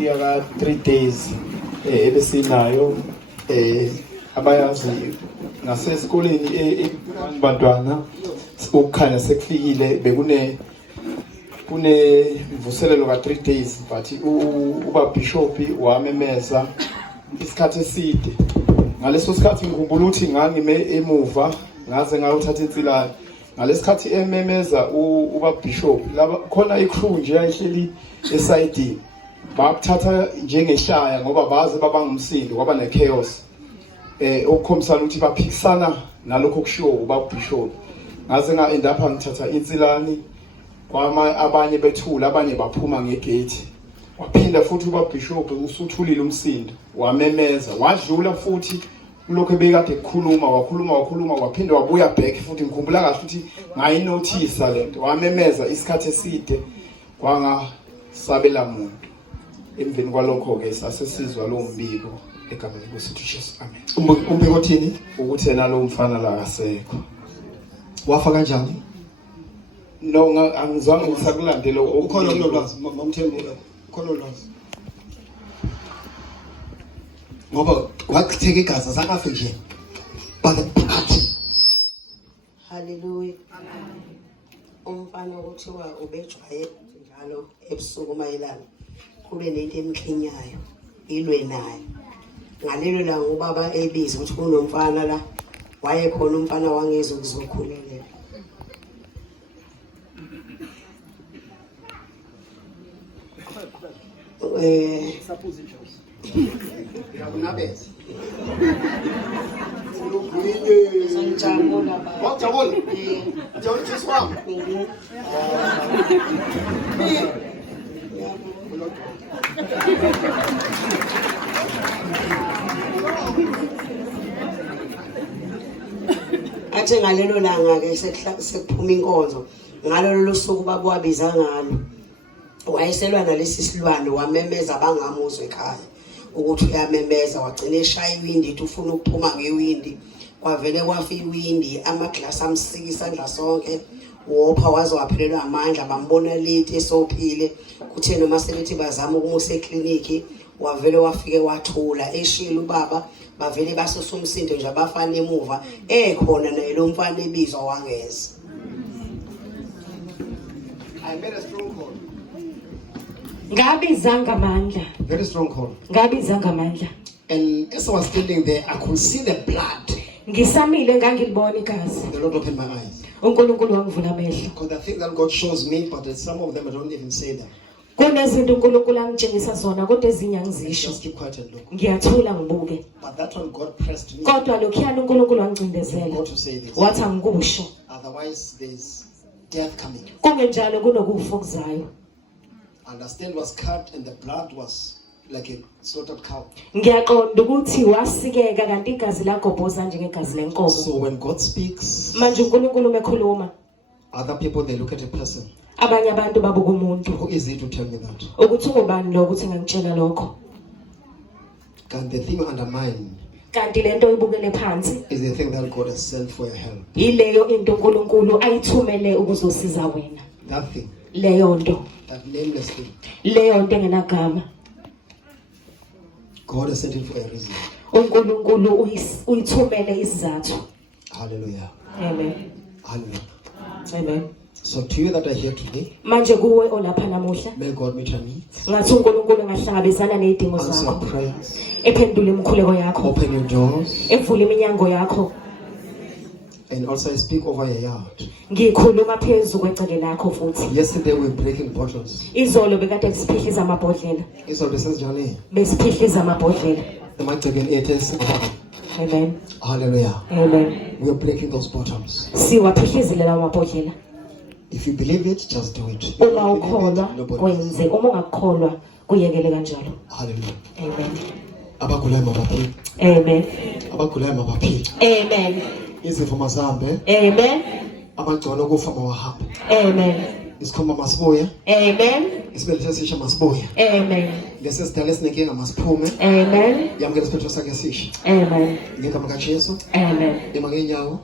yaka 3 days ebesinayo abayazi ngasesikoleni bantwana ukukhanya sekufikile kune mvuselelo ka 3 days but uba bishop wamemeza isikhathi eside ngaleso sikhathi ngikhumbula ukuthi ngangime emuva ngaze ngayothatha insilane ngalesikhathi ememeza uba bishop laba khona icrew nje ayihleli eside bakuthatha njengeshaya ngoba baze babangumsindo kwaba ne chaos okukhombisana ukuthi baphikisana nalokho kushiwo uba bishop ngaze nga-end up ngithatha insilane abanye bethula abanye baphuma ngegate waphinda futhi uba bishop usuthulile umsindo wamemeza wadlula futhi lokho ebekade kukhuluma wakhuluma waphinda wabuya back futhi ngikhumbula kahle ukuthi ngayinothisa lento wamemeza isikhathi eside kwangasabela muntu emveni kwalokho ke sasesizwa lo mbiko egameni likaSithu Jesu amen. Umbiko othini ukuthi yena lo mfana la akasekho wafa kanjani? No angizange ngisakulandela ukhona ulwazi mamthembu ukhona ulwazi ngoba wachitheka igazi sangafe nje but the hallelujah umfana okuthiwa ubejwaye njalo ebusuku mayelana kube nento emkhinyayo ilwe naye ngalelo la ngubaba ebiza ukuthi kunomfana la wayekhona umfana wangeza ukuzokhulelela Unabeza. Sanjabula baba. Wajabula? Jabula Jesu. Athe ngalelo langa ke sekuphuma inkonzo ngalolo lusuku babuwabiza ngalo wayeselwa nalesi silwane wamemeza abangamuzwe ekhaya ukuthi uyamemeza wagcina eshaya iwindi ethi ufuna ukuphuma ngewindi kwavele kwafa iwindi amaglasi amsika isandla sonke wopha waze waphelelwa amandla bambona late esophile kuthe noma sebethi bazama ukumusa ekliniki wavele wafike wathula eshila ubaba bavele basosa umsindo nje abafana emuva ekhona naye lo mfana ebizwa wangeza. I made a strong call. Ngabiza ngamandla. Very strong call. Ngabiza ngamandla. And as I was standing there, I could see the blood. Ngisamile ngangilibona igazi. The Lord opened my eyes. uNkulunkulu wangivula amehlo. Because the thing that God shows me, but some of them I don't even say them. Kunezinto uNkulunkulu angitshengisa zona kodwa ezinye angizisho. Just keep quiet and look. Ngiyathula ngibuke. But that one God pressed me. Kodwa lokhuyana uNkulunkulu wangicindezela. God to say this. Wathi angikusho. Otherwise there's death coming. Kungenjalo kunokufa okuzayo. Understand was cut and the blood was like a slaughtered cow. Ngiyaqonda ukuthi wasikeka kanti igazi lagobhoza njengegazi lenkomo. So when God speaks, Manje uNkulunkulu mekhuluma. other people they look at a person. Abanye abantu babuka umuntu. Who is it to tell me that? Ukuthi ungubani lo ukuthi ngangitshela lokho. Can the thing undermine Kanti lento ibukele phansi. is the thing that God has sent for your help. Ileyo into uNkulunkulu ayithumele ukuzosiza wena. That thing, Leyo nto. that nameless thing, Leyo nto engenagama. God has sent it for a reason. uNkulunkulu uyithumele isizathu. Hallelujah. Amen. Hallelujah. Amen. So to you that are here today, Manje kuwe olapha namuhla. may God meet your needs, Ngathi uNkulunkulu ngahlangabezana nezidingo answer zakho. prayers, Ephendule imikhuleko yakho. open your doors, Evule iminyango yakho. and also I speak over your yard. Ngikhuluma phezulu kwecele lakho futhi. Yesterday we were breaking bottles. Izolo bekade siphihliza amabhodlela. So this is Johnny. Besiphihliza amabhodlela. The mic again, it is. Amen. Hallelujah. Amen. We are breaking those bottles. Siwaphihlize lawo mabhodlela. If you believe it, just do it. Uma ukholwa kwenze, uma ungakholwa kuyekele kanjalo. Hallelujah. Amen. Abagulayo mabaphile. Amen. Abagulayo mabaphile. Amen. Izifo mazihambe. Amen. Amagcono kufa mawahamba. Amen. Isikhomba masibuye. Amen. Isibele sesisha masibuye. Amen. Lesi sidala esinenkinga masiphume. Amen. Yamukela isiphetho sakhe esisha. Amen. Ngegama kaJesu. Amen. Ima ngeenyawo.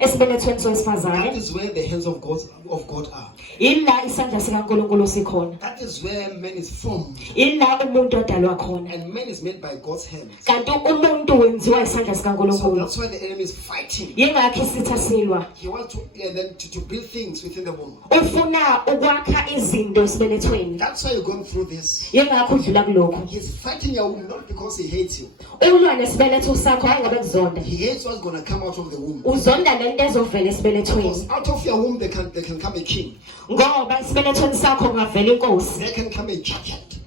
esibelethweni That sowesifazane is where the hands of God are. ila isandla sikaNkulunkulu sikhona That is where man is formed. ila umuntu odalwa khona And man is made by God's hands. kanti umuntu wenziwa isandla So sikaNkulunkulu that's why the enemy is fighting. yingakho isitha silwa He wants to and then to build things within the womb. ufuna ukwakha izinto esibelethweni That's why you're going through this. yingakho udlula kulokho He's fighting your womb not because he hates you. ulwa nesibeletho sakho hayi ngabe kuzonda He hates what's going to come out of the womb. uzonda lento ezovela esibelethweni Because out of your womb there can come a king. ngoba esibelethweni sakho kungavela inkosi There can come a giant.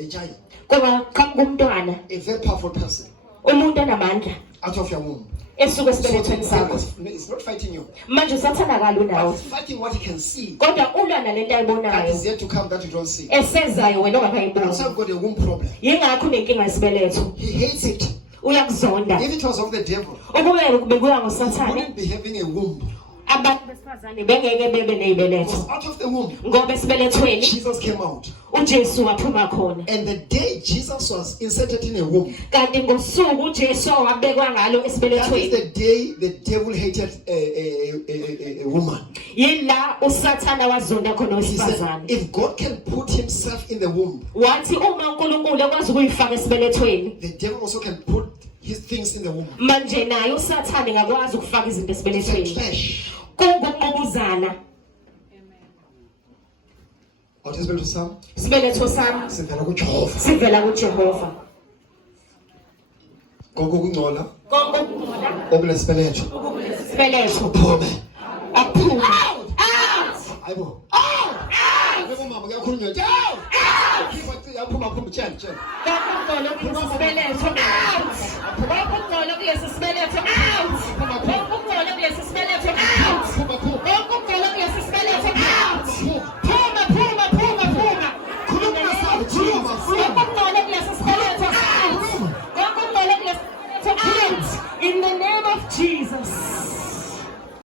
A giant. kungaqhamuka umntwana A very powerful person umuntu onamandla out of your womb. esuka So esibelethweni sakho it's not fighting you. manje usathandakala But unawe it's fighting what he can see. kodwa ulwa nalento That ayibonayo is yet to come that you don't see. esezayo wena That's why ongakayiboni I've got a womb problem. yingakho unenkinga yesibeletho He hates it. uyakuzonda If it was of the devil, ukube bekuya he ngosathane wouldn't be having a womb. abantu besifazane bengeke bebe neyibeletho Because out of the womb, ngoba esibelethweni Jesus came out. uJesu waphuma khona And the day Jesus was inserted in a womb, kanti ngosuku uJesu wabekwa ngalo that is esibelethweni the day the devil hated a woman. yila usathana wazonda khona He said, wesifazane if God can put himself in the womb, wathi uma uNkulunkulu ekwazi ukuyifaka esibelethweni the devil also can put his things in the womb. manje naye usathane ngakwazi ukufaka izinto It's a esibelethweni clash. kunguqubuzana What is going to sound? isibeletho sami Sivela kuJehova. sivela kuJehova Konke ukungcola konke ukungcola okulesibeletho isibeletho uphume. aphume Hayibo. Yebo mama kuyakhulunywa nje. Yaphuma phuma tshela tshela. kokungcola kulesi sibeletho kokungcola kulesi sibeletho kokungcola kulesi sibeletho kokungcola kulesi sibeletho